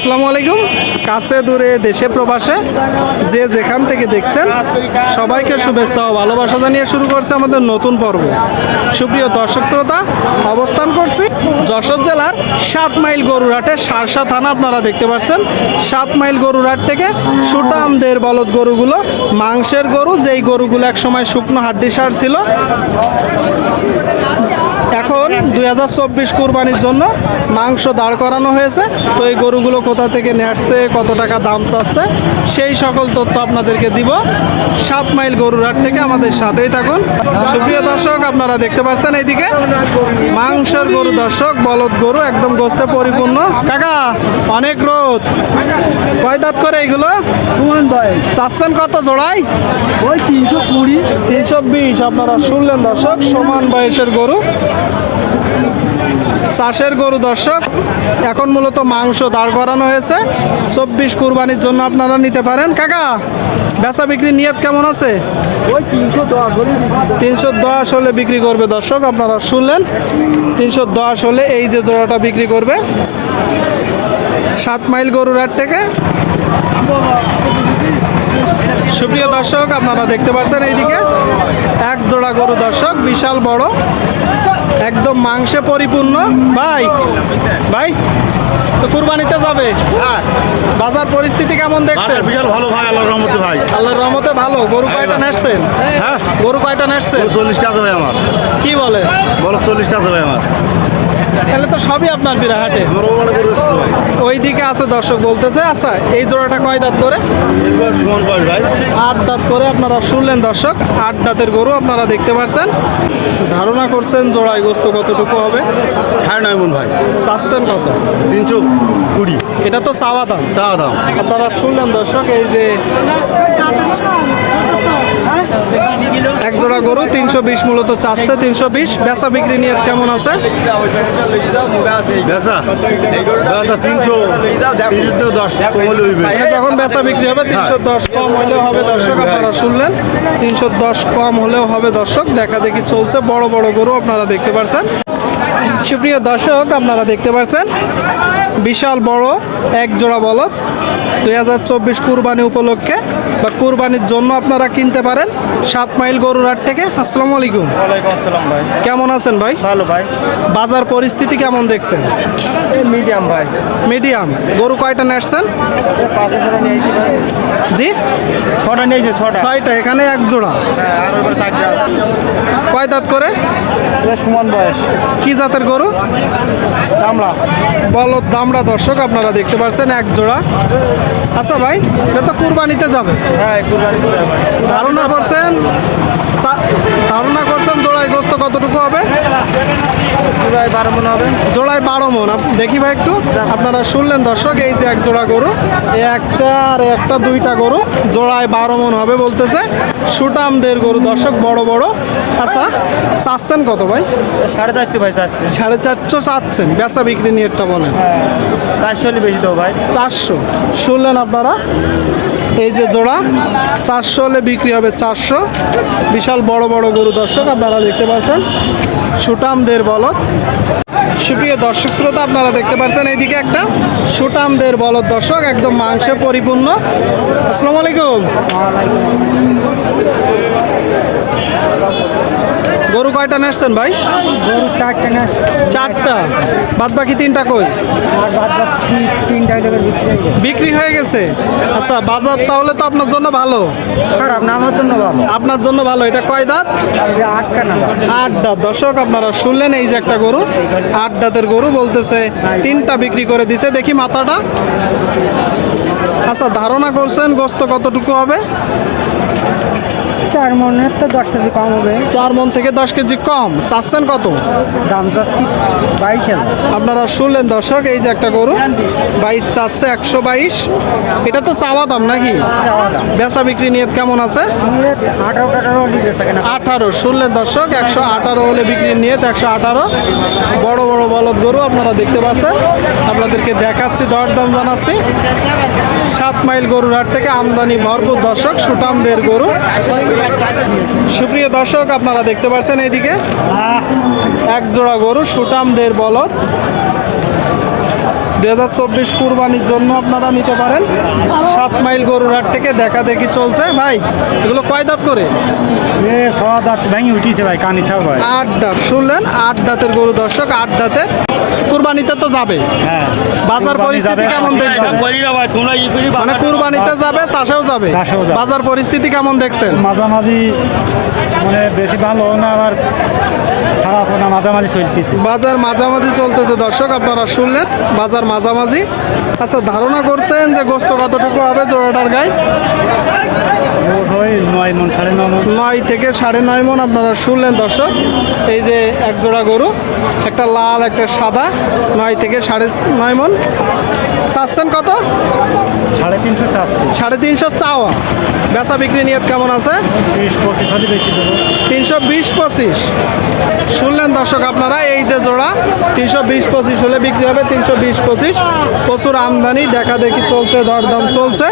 আসসালামু আলাইকুম। কাছে দূরে দেশে প্রবাসে যে যেখান থেকে দেখছেন, সবাইকে শুভেচ্ছা ও ভালোবাসা জানিয়ে শুরু করছে আমাদের নতুন পর্ব। সুপ্রিয় দর্শক শ্রোতা, অবস্থান করছি যশোর জেলার সাত মাইল গরুরহাটে সারসা থানা, আপনারা দেখতে পাচ্ছেন। সাত মাইল গরুরহাট থেকে সুটামদের বলদ গরুগুলো, মাংসের গরু, যেই গরুগুলো একসময় শুকনো হাড্ডি সার ছিল এখন দুই হাজার চব্বিশ কুরবানির জন্য মাংস দাঁড় করানো হয়েছে। তো এই গরুগুলো কোথা থেকে নিয়ে আসছে কত টাকা দাম চাচ্ছে সেই সকল তথ্য আপনাদেরকে দিব। সাত মাইল গরুর হাট থেকে আমাদের সাথেই থাকুন। সুপ্রিয় দর্শক আপনারা দেখতে পাচ্ছেন এইদিকে মাংসের গরু। দর্শক বলদ গরু একদম গোস্তে পরিপূর্ণ। কাকা অনেক রোদ। কয় দাঁত করে এইগুলো? চাচ্ছেন কত জোড়ায় ওই তিনশো কুড়ি। তিনশো বিশ আপনারা শুনলেন দর্শক সমান বয়সের গরু। চাষের গরু দর্শক এখন মূলত মাংস দাঁড় করানো হয়েছে। চব্বিশ কুরবানির জন্য আপনারা নিতে পারেন। কাকা বেচা বিক্রি নিয়ত কেমন আছে? ওই তিনশো দশ হলে তিনশো দশ হলে বিক্রি করবে দর্শক আপনারা শুনলেন। তিনশো দশ হলে এই যে জোড়াটা বিক্রি করবে। সাত মাইল গরুর হাট থেকে। সুপ্রিয় দর্শক আপনারা দেখতে পাচ্ছেন এইদিকে এক জোড়া গরু দর্শক বিশাল বড় একদম মাংসে পরিপূর্ণ। ভাই ভাই তো কুরবানিতে যাবে? বাজার পরিস্থিতি কেমন দেখছেন? বিশাল ভালো ভাই আল্লাহর রহমতে ভাই। আল্লাহর রহমতে ভালো। গরু কয়টা নাচছেন হ্যাঁ। গরু কয়টা নাচছেন চল্লিশটা আছে ভাই আমার। কি বলে? বলো চল্লিশটা আছে ভাই আমার। তাহলে তো সবই আপনার বিরাহাটে ওই দিকে আছে দর্শক বলতেছে আচ্ছা এই জোড়াটা কয় দাঁত করে? আট দাঁত করে আপনারা শুনলেন দর্শক আট দাঁতের গরু আপনারা দেখতে পাচ্ছেন। ধারণা করছেন জোড়ায় গোস্ত কতটুকু হবে? সাড়ে নয় ভাই। চাচ্ছেন কত? তিনশো কুড়ি। এটা তো চাওয়া দাম। চাওয়া দাম। আপনারা শুনলেন দর্শক এই যে গরু তিনশো বিশ মূলত চাচ্ছে তিনশো বিশ। বেচা বিক্রি নিয়ে কেমন আছে? যখন বেচা বিক্রি হবে তিনশো দশ কম হলেও হবে দর্শক আপনারা শুনলেন। তিনশো দশ কম হলেও হবে দর্শক। দেখা দেখি চলছে বড় বড় গরু আপনারা দেখতে পাচ্ছেন সুপ্রিয় দর্শক আপনারা দেখতে পাচ্ছেন বিশাল বড় এক জোড়া বলদ। দুই হাজার চব্বিশ কুরবানি উপলক্ষে বা কোরবানির জন্য আপনারা কিনতে পারেন সাত মাইল গরুর হাট থেকে। আসসালামু আলাইকুম। ওয়ালাইকুম আসসালাম ভাই। কেমন আছেন ভাই? ভালো ভাই। বাজার পরিস্থিতি কেমন দেখছেন? মিডিয়াম ভাই। মিডিয়াম গরু কয়টা নেসছেন জি? ছটা নিয়েছি ছটা। ছয়টা এখানে এক জোড়া। হ্যাঁ কয় দাঁত করে? সুমন বয়স। কি জাতের গরু? কামলা বলদ দামড়া দর্শক আপনারা দেখতে পাচ্ছেন এক জোড়া। আচ্ছা ভাই এটা তো কুরবানিতে যাবে। হ্যাঁ ধারণা করছেন? ধারণা করছেন জোড়ায় গোস্ত কতটুকু হবে? পুরাই বারো মনে হবে। জোড়ায় বারো মন। দেখি ভাই একটু। আপনারা শুনলেন দর্শক এই যে এক জোড়া গরু একটা আর একটা দুইটা গরু জোড়ায় বারো মন হবে বলতেছে। সুটামদের গরু দর্শক বড় বড়। আচ্ছা চাচ্ছেন কত ভাই? সাড়ে চারশো ভাই চারশো সাড়ে চারশো চাচ্ছেন বেচা বিক্রি নিয়ে একটা বলেন চারশো বেশি দেবো ভাই। চারশো। শুনলেন আপনারা? এই যে জোড়া, চারশো হলে বিক্রি হবে চারশো। বিশাল বড় বড় গরু দর্শক আপনারা দেখতে পাচ্ছেন। সুটামদের বলদ। সুপ্রিয় দর্শক শ্রোতা, আপনারা দেখতে পাচ্ছেন এইদিকে একটা সুটামদের বলদ দর্শক, একদম মাংসে পরিপূর্ণ। আসসালামু আলাইকুম। গরু কয়টা নেসছেন ভাই? গরু চারটে না চারটা। বাদ বাকি তিনটা কই? আর বাদ বাকি তিনটা বিক্রি হয়ে গেছে? আচ্ছা বাজার তাহলে তো আপনার জন্য ভালো। খারাপ না আমার জন্য বাবা আপনার জন্য ভালো। এটা কয় দাঁত? আটটা না। আট দাঁত। দর্শক আপনারা শুনলেন এই যে একটা গরু। আট দাঁতের গরু বলতেছে তিনটা বিক্রি করে দিছে। দেখি মাথাটা। আচ্ছা ধারণা করছেন গোস্ত কতটুকু হবে? চার মনে তো দশ কেজি কম হবে। চার মন থেকে দশ কেজি কম। চাচ্ছেন কত? দাম যাচ্ছি বাইশ আপনারা শুনলেন দর্শক এই যে একটা গরু বাইশ চাচ্ছে একশো বাইশ। এটা তো চাওয়া দাম নাকি? বেচা বিক্রি নিয়ে কেমন আছে? আঠারো শুনলেন দর্শক একশো আঠারো হলে বিক্রির নিয়ে একশো আঠারো। বড় বড় বলদ গরু আপনারা দেখতে পাচ্ছেন। আপনাদেরকে দেখাচ্ছি দরদাম জানাচ্ছি। সাত মাইল গরুর হাট থেকে আমদানি ভরপুর দর্শক সুটামদের গরু। সুপ্রিয় দর্শক আপনারা দেখতে পারছেন এইদিকে। এক জোড়া গরু সুটামদের বলদ। দুই হাজার চব্বিশ কুরবানির জন্য আপনারা নিতে পারেন। সাত মাইল গরুর হাট থেকে দেখা দেখি চলছে। ভাই এগুলো কয় দাঁত করে? আট দাঁত শুনলেন? আট দাঁতের গরু দর্শক আট দাঁতের কুরবানিতে তো যাবে। হ্যাঁ বাজার পরিস্থিতি কেমন দেখছেন? মানে কুরবানিতে যাবে চাষেও যাবে। বাজার পরিস্থিতি কেমন দেখছেন? মাঝামাঝি মানে বেশি ভালো না আবার খারাপও না মাঝামাঝি চলতেছে। বাজার মাঝামাঝি চলতেছে দর্শক আপনারা শুনলেন? বাজার মাঝামাঝি। আচ্ছা ধারণা করছেন যে গোস্ত কতটুকু হবে জোড়াটার গায়ে? নয় নয় নয় থেকে সাড়ে নয় মন আপনারা শুনলেন দর্শক। এই যে এক জোড়া গরু একটা লাল একটা সাদা নয় থেকে সাড়ে নয় মন। চাচ্ছেন কত? সাড়ে তিনশো সাড়ে তিনশো চাওয়া। বেচা বিক্রি নিয়ত কেমন আছে? বিশ পঁচিশ হলে বেশি দেবো। তিনশো বিশ পঁচিশ। শুনলেন দর্শক আপনারা, এই যে জোড়া, তিনশো বিশ পঁচিশ হলে বিক্রি হবে তিনশো বিশ পঁচিশ। প্রচুর আমদানি, দেখা দেখি চলছে, দরদাম চলছে।